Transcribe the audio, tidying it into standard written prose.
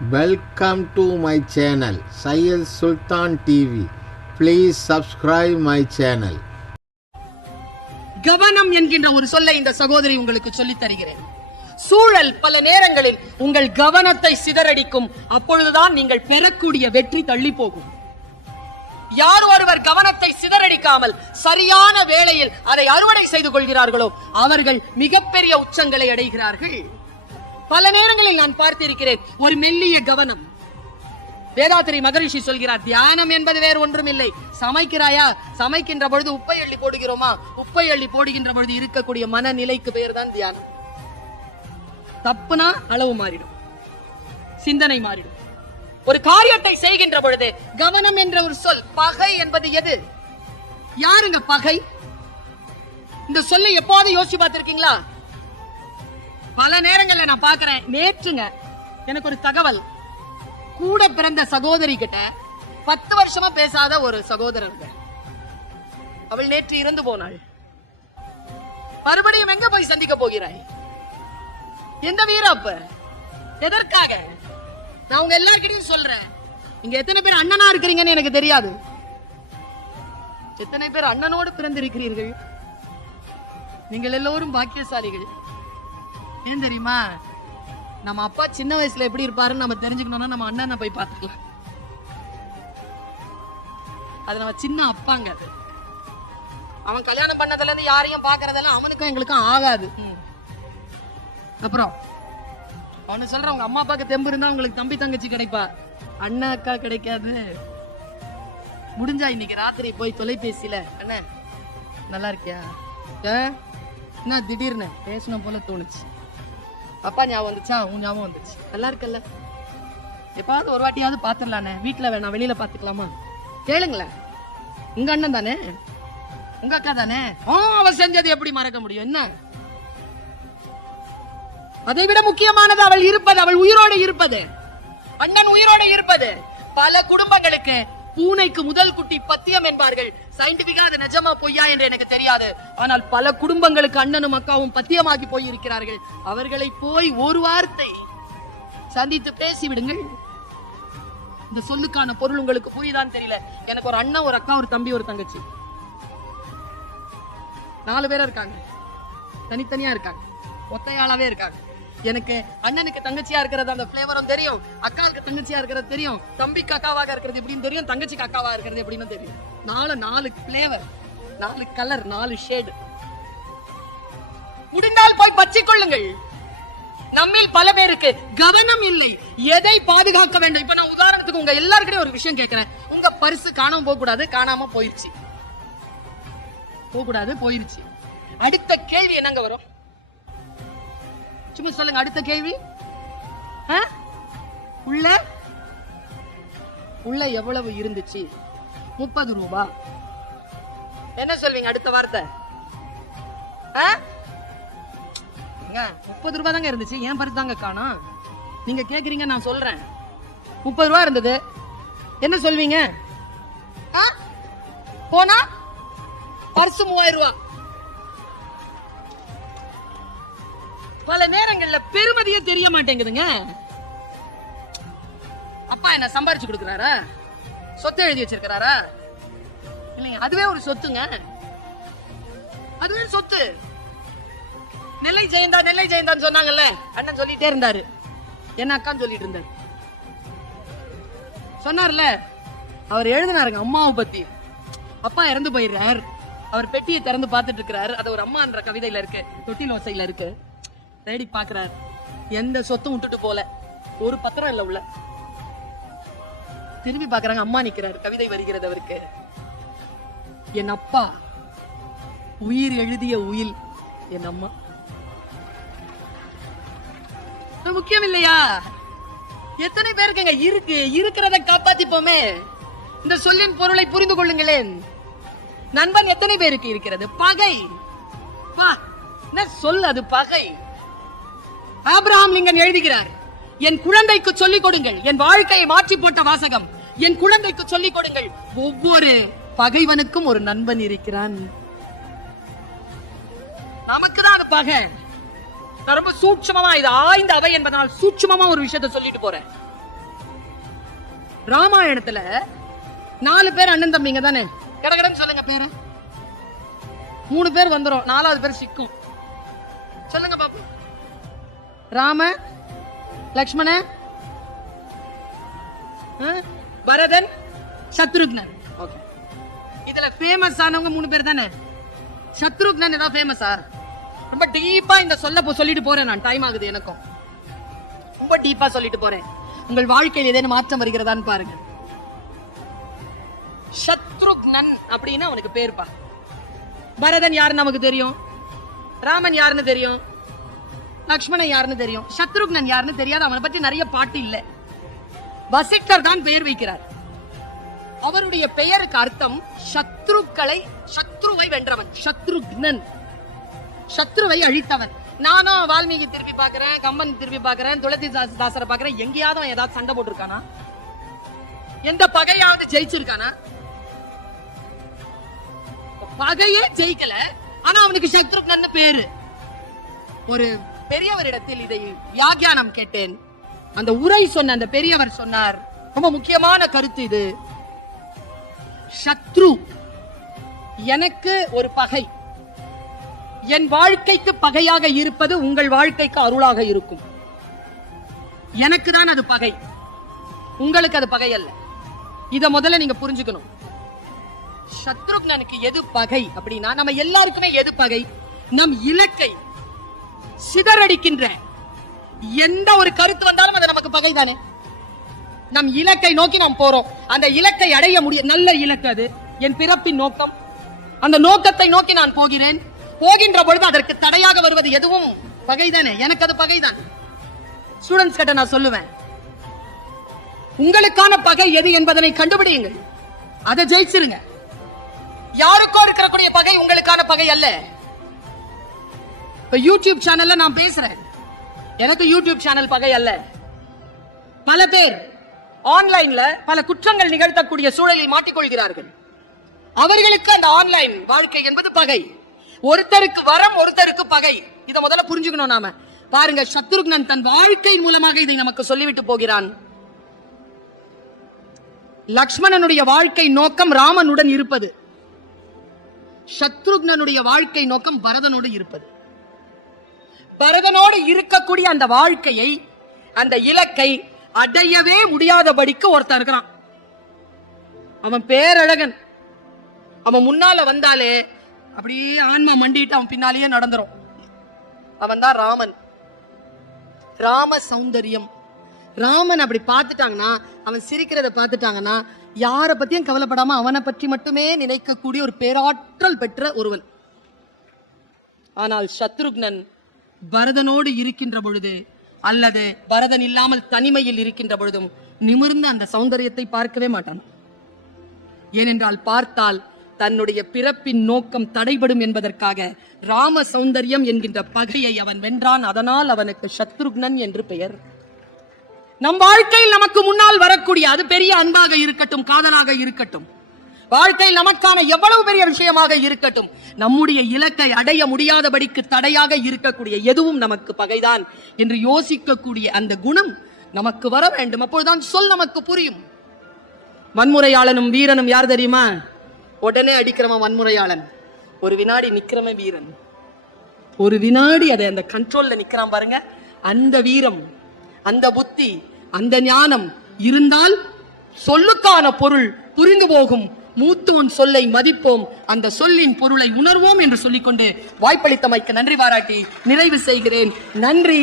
Welcome to my channel Syed Sultan TV. Please subscribe my channel. கவனம் என்கின்ற ஒரு சொல்லை இந்த சகோதரி உங்களுக்கு சொல்லித் தருகிறேன். சூழல் பல நேரங்களில் உங்கள் கவனத்தை சிதறடிக்கும். அப்பொழுதுதான் நீங்கள் பெறக்கூடிய வெற்றி தள்ளி போகும். யார் ஒருவர் கவனத்தை சிதறடிக்காமல் சரியான வேளையில் அதை அறுவடை செய்து கொள்கிறார்களோ அவர்கள் மிகப்பெரிய உச்சங்களை அடைகிறார்கள். பல நேரங்களில் நான் பார்த்திருக்கிறேன். ஒரு மெல்லிய கவனம். வேதாத்திரி மகரிஷி சொல்கிறார், தியானம் என்பது வேறு ஒன்றும் இல்லை. சமைக்கிறாயா, சமைக்கின்ற பொழுது உப்பை அள்ளி போடுகிறோமா, உப்பை அள்ளி போடுகின்ற பொழுது இருக்கக்கூடிய மனநிலைக்கு பேர் தான் தியானம். தப்புனா அளவு மாறிடும், சிந்தனை மாறிடும். ஒரு காரியத்தை செய்கின்ற பொழுது கவனம் என்ற ஒரு சொல். பகை என்பது எது? யாருங்க பகை? இந்த சொல்லை எப்போது யோசிச்சு பார்த்திருக்கீங்களா? பல நேரங்கள்ல நான் பாக்குறேன். நேற்றுங்க எனக்கு ஒரு தகவல். கூட பிறந்த சகோதரி கிட்ட 10 வருஷமா பேசாத ஒரு சகோதரர், அவள் நேற்று இறந்து போனாள். மறுபடியும் எங்க போய் சந்திக்க போகிறாய்? எந்த வீரப்ப? எதற்காக? நான் உங்க எல்லார்கிட்டையும் சொல்றேன், இங்க எத்தனை பேர் அண்ணனா இருக்கிறீங்கன்னு எனக்கு தெரியாது. எத்தனை பேர் அண்ணனோடு பிறந்திருக்கிறீர்கள்? நீங்கள் எல்லோரும் பாக்கியசாலிகள். ஏன் தெரியுமா? நம்ம அப்பா சின்ன வயசுல எப்படி இருப்பாருன்னு நம்ம தெரிஞ்சுக்கணும்னா நம்ம அண்ணனை போய் பார்த்துக்கலாம். அது நம்ம சின்ன அப்பாங்க. அது அவன் கல்யாணம் பண்ணதுல இருந்து யாரையும் பாக்குறதெல்லாம் அவனுக்கும் எங்களுக்கும் ஆகாது. அப்புறம் அவனு சொல்ற, உங்க அம்மா அப்பாக்கு தெம்பு இருந்தா உங்களுக்கு தம்பி தங்கச்சி கிடைப்பா, அண்ணா அக்கா கிடைக்காது. முடிஞ்சா இன்னைக்கு ராத்திரி போய் தொலைபேசியில, அண்ணா நல்லா இருக்கியா, என்ன திடீர்னு பேசணும் போல தோணுச்சு, அப்பா ஞாபகம் வந்துச்சா, உன் ஞாபகம் வந்துச்சு, நல்லா இருக்கல்ல, எப்பாவது ஒரு வாட்டியாவது பாத்துடலானே, வீட்டுல வேணா வெளியில பாத்துக்கலாமா, கேளுங்களேன். உங்க அண்ணன் தானே, உங்க அக்கா தானே, அவ செஞ்சது எப்படி மறக்க முடியும்? என்ன அதை விட முக்கியமானது அவள் இருப்பது, அவள் உயிரோடு இருப்பது, அண்ணன் உயிரோடு இருப்பது. பல குடும்பங்களுக்கு பூனைக்கு முதல் குட்டி பத்தியம் என்பார்கள். சயின்டிபிக்கா அது நிஜமா பொய்யா என்று எனக்கு தெரியாது. ஆனால் பல குடும்பங்களுக்கு அண்ணனும் அக்காவும் பத்தியமாகி போய் இருக்கிறார்கள். அவர்களை போய் ஒரு வார்த்தை சந்தித்து பேசிவிடுங்கள். இந்த சொல்லுக்கான பொருள் உங்களுக்கு புரியுதான்னு தெரியல. எனக்கு ஒரு அண்ணன், ஒரு அக்கா, ஒரு தம்பி, ஒரு தங்கச்சி, 4 பேரா இருக்காங்க. தனித்தனியா இருக்காங்க, ஒத்தையாளாவே இருக்காங்க. எனக்கு அண்ணனுக்கு தங்கச்சியா இருக்கிறது அந்த பிளேவரும் தெரியும், அக்காவுக்கு தங்கச்சியா இருக்கிறது தெரியும், தம்பிக்கு அக்காவாக இருக்கிறது எப்படின்னு தெரியும், தங்கச்சிக்கு அக்காவா இருக்கிறது எப்படின்னு தெரியும். 4 பிளேவர், 4 கலர், 4 ஷேடு. முடிந்தால் போய் பச்சிக் கொள்ளுங்கள். நம்மில் பல பேருக்கு கவனம் இல்லை. எதை பாதுகாக்க வேண்டும்? இப்ப நான் உதாரணத்துக்கு உங்க எல்லாருக்கிட்டையும் ஒரு விஷயம் கேட்கிறேன். உங்க பரிசு காணாம போக கூடாது, காணாம போயிருச்சு, போக கூடாது, போயிருச்சு. அடுத்த கேள்வி என்னங்க வரும்? சும்மா சொல்லுங்க. அடுத்த கேள்வி, உள்ள எவ்வளவு இருந்துச்சு? 30 ரூபா. என்ன சொல்வீங்க அடுத்த வார்த்தை? 30 ரூபா தாங்க இருந்துச்சு, ஏன் பரிசு தாங்க காணோம்? நீங்க கேக்குறீங்க, நான் சொல்றேன். 30 ரூபா இருந்தது, என்ன சொல்வீங்க? போனா பரிசு 3000 ரூபா. பல நேரங்கள்ல பெருமதியே தெரிய மாட்டேங்குதுங்க. அப்பா என்ன சம்பாரிச்சு கொடுக்கிறாரா? சொத்து எழுதி வச்சிருக்கிறாரா? இல்லைங்க, அதுவே ஒரு சொத்துங்க, அதுவே சொத்து. நெல்லை ஜெயந்தா, நெல்லை ஜெயந்தான்னு சொன்னாங்கல்ல, அண்ணன் சொல்லிட்டே இருந்தாரு, என்ன அக்கான்னு சொல்லிட்டு இருந்தாரு, சொன்னார்ல. அவர் எழுதினாருங்க அம்மாவை பத்தி. அப்பா இறந்து போயிடுறார், அவர் பெட்டியை திறந்து பார்த்துட்டு இருக்கிறாரு. அது ஒரு அம்மான்ற கவிதையில இருக்கு, தொட்டில் ஓசையில இருக்கு. தேடி பாக்குறாரு, எந்த சொத்தும் விட்டுட்டு போல, ஒரு பத்திரம் இல்ல உள்ள. திரும்பி பாக்குறாங்க, அம்மா நிக்கிறாரு, கவிதை வருகிறது அவருக்கு. என் அப்பா உயிர் எழுதிய உயில் என் அம்மா. முக்கியம் இல்லையா? எத்தனை பேருக்கு இருக்கு? இருக்கிறத காப்பாத்திப்போமே. இந்த சொல்லின் பொருளை புரிந்து கொள்ளுங்களேன். நண்பன் எத்தனை பேருக்கு இருக்கிறது? பகை. என்ன சொல் அது? பகை. ஆபிரகாம் லிங்கன் எழுதுகிறார், என் குழந்தைக்கு சொல்லிக் கொடுங்கள், என் வாழ்க்கையை மாற்றி போட்ட வாசகம், என் குழந்தைக்கு சொல்லிக் கொடுங்கள், ஒவ்வொரு பகைவனுக்கும் ஒரு நண்பன் இருக்கிறான். நமக்குதான் அது பகை. ரொம்ப சூட்சமா, இது ஆய்ந்த அவை என்பதனால் சூட்சமா ஒரு விஷயத்தை சொல்லிட்டு போறேன். ராமாயணத்துல 4 பேர் அண்ணன் தம்பிங்க தானே, கடகடன்னு சொல்லுங்க பேரு. 3 பேர் வந்துரும், 4வது பேர் சிக்கும். சொல்லுங்க பாப்போம். ராம, லக்ஷ்மண, பரதன், சத்ருக்னன். ஓகே, இதுல ஃபேமஸ் ஆனவங்க 3 பேர் தானே. சத்ருக்னன் ஏதாவது ஃபேமஸா? ரொம்ப டீப்பா இந்த சொல்லிட்டு போறேன் நான், டைம் ஆகுது எனக்கும். ரொம்ப டீப்பா சொல்லிட்டு போறேன். உங்கள் வாழ்க்கையில் ஏதேனும் மாற்றம் வருகிறதான்னு பாருங்க. சத்ருக்னன் அப்படின்னு அவனுக்கு பேர்ப்பா. பரதன் யாருன்னு நமக்கு தெரியும், ராமன் யாருன்னு தெரியும், லக்ஷ்மணன் யாருன்னு தெரியும். சத்ருக்னன் யாருன்னு தெரியாது. அவனை பற்றி நிறைய பாட்டு இல்லை. வசிஷ்டர் தான் பெயர் வைக்கிறார். அவருடைய பெயருக்கு அர்த்தம் சத்ருவை வென்றவன். சத்ருக்னன், சத்ருவை அழித்தவன். நானும் வால்மீகி திருப்பி பாக்குறேன், கம்பன் திருப்பி பாக்குறேன், துளசிதாசரை பாக்குறேன். எங்கேயாவது ஏதாவது சண்டை போட்டிருக்கானா? எந்த பகையாவது ஜெயிச்சிருக்கானா? பகையே ஜெயிக்கல, ஆனா அவனுக்கு சத்ருக்னன் பேரு. ஒரு பெரியவரிடத்தில் இதை வியாக்கியானம் கேட்டேன். அந்த உரை சொன்ன அந்த பெரியவர் சொன்னார், ரொம்ப முக்கியமான கருத்து இது. சத்ரு எனக்கு ஒரு பகை, என் வாழ்க்கைக்கு பகையாக இருப்பது உங்கள் வாழ்க்கைக்கு அருளாக இருக்கும். எனக்கு தான் அது பகை, உங்களுக்கு அது பகை அல்ல. இத முதல்ல நீங்க புரிஞ்சுக்கணும். சத்ருக்னனுக்கு எது பகை அப்படின்னா, நம்ம எல்லாருக்குமே எது பகை? நம் இலக்கை சிதறடிக்கின்ற எந்த ஒரு கருத்து வந்தாலும் அது நமக்கு பகை தானே. நம் இலக்கை நோக்கி நாம் போறோம், அந்த இலக்கை அடைய முடிய நல்ல இலக்கு, அது என் பிறப்பின் நோக்கம். அந்த நோக்கத்தை நோக்கி நான் போகிறேன். போகின்ற பொழுது அதற்கு தடையாக வருவது எதுவும் பகைதானே. எனக்கு அது பகைதான். ஸ்டூடெண்ட்ஸ் கிட்ட நான் சொல்லுவேன், உங்களுக்கான பகை எது என்பதனை கண்டுபிடியுங்கள், அதை ஜெயிச்சிருங்க. யாருக்கோ இருக்கக்கூடிய பகை உங்களுக்கான பகை அல்ல. இப்ப யூடியூப் சேனல்ல நான் பேசுறேன், எனக்கு யூடியூப் சேனல் பகை அல்ல. பல பேர் ஆன்லைன்ல பல குற்றங்கள் நிகழ்த்தக்கூடிய சூழலில் மாட்டிக்கொள்கிறார்கள். அவர்களுக்கு அந்த ஆன்லைன் வாழ்க்கை என்பது பகை. ஒருத்தருக்கு வரம், ஒருத்தருக்கு பகை. இதை முதல்ல புரிஞ்சுக்கணும் நாம. பாருங்க, சத்ருக்னன் தன் வாழ்க்கையின் மூலமாக இதை நமக்கு சொல்லிவிட்டு போகிறான். லக்ஷ்மணனுடைய வாழ்க்கை நோக்கம் ராமனுடன் இருப்பது, சத்ருக்னனுடைய வாழ்க்கை நோக்கம் பரதனோடு இருப்பது. பரதனோடு இருக்கக்கூடிய அந்த வாழ்க்கையை, அந்த இலக்கை அடையவே முடியாதபடிக்கு ஒருத்தன் இருக்கிறான். அவன் பேரழகன். அவன் முன்னால வந்தாலே அப்படியே ஆன்மா மண்டிட்டு அவன் பின்னாலேயே நடந்துரும். அவன் தான் ராமன். ராம சௌந்தரியம். ராமன் அப்படி பார்த்துட்டாங்கன்னா, அவன் சிரிக்கிறத பார்த்துட்டாங்கன்னா, யாரை பத்தியும் கவலைப்படாம அவனை பற்றி மட்டுமே நினைக்கக்கூடிய ஒரு பேராற்றல் பெற்ற ஒருவன். ஆனால் சத்ருக்னன் பரதனோடு இருக்கின்ற பொழுது, அல்லது பரதன் இல்லாமல் தனிமையில் இருக்கின்ற பொழுதும் நிமிர்ந்த அந்த சௌந்தரியத்தை பார்க்கவே மாட்டான். ஏனென்றால் பார்த்தால் தன்னுடைய பிறப்பின் நோக்கம் தடைபடும் என்பதற்காக ராம சௌந்தரியம் என்கின்ற பகையை அவன் வென்றான். அதனால் அவனுக்கு சத்ருக்னன் என்று பெயர். நம் வாழ்க்கையில் நமக்கு முன்னால் வரக்கூடிய, அது பெரிய அன்பாக இருக்கட்டும், காதலாக இருக்கட்டும், வாழ்க்கையில் நமக்கான எவ்வளவு பெரிய விஷயமாக இருக்கட்டும், நம்முடைய இலக்கை அடைய முடியாதபடிக்கு தடையாக இருக்கக்கூடிய எதுவும் நமக்கு பகைதான் என்று யோசிக்கக்கூடிய அந்த குணம் நமக்கு வர வேண்டும். அப்பொழுதுதான் சொல் நமக்கு புரியும். வன்முறையாளனும் வீரனும் யார் தெரியுமா? உடனே அடிக்கிறவன் வன்முறையாளன், ஒரு வினாடி நிக்கிறவன் வீரன். ஒரு வினாடி அதை அந்த கண்ட்ரோல்ல நிக்கிறான் பாருங்க. அந்த வீரம், அந்த புத்தி, அந்த ஞானம் இருந்தால் சொல்லுக்கான பொருள் புரிந்து போகும். மூத்தோன் சொல்லை மதிப்போம், அந்த சொல்லின் பொருளை உணர்வோம் என்று சொல்லிக்கொண்டு வாய்ப்பளித்தமைக்கு நன்றி பாராட்டி நிறைவு செய்கிறேன். நன்றி.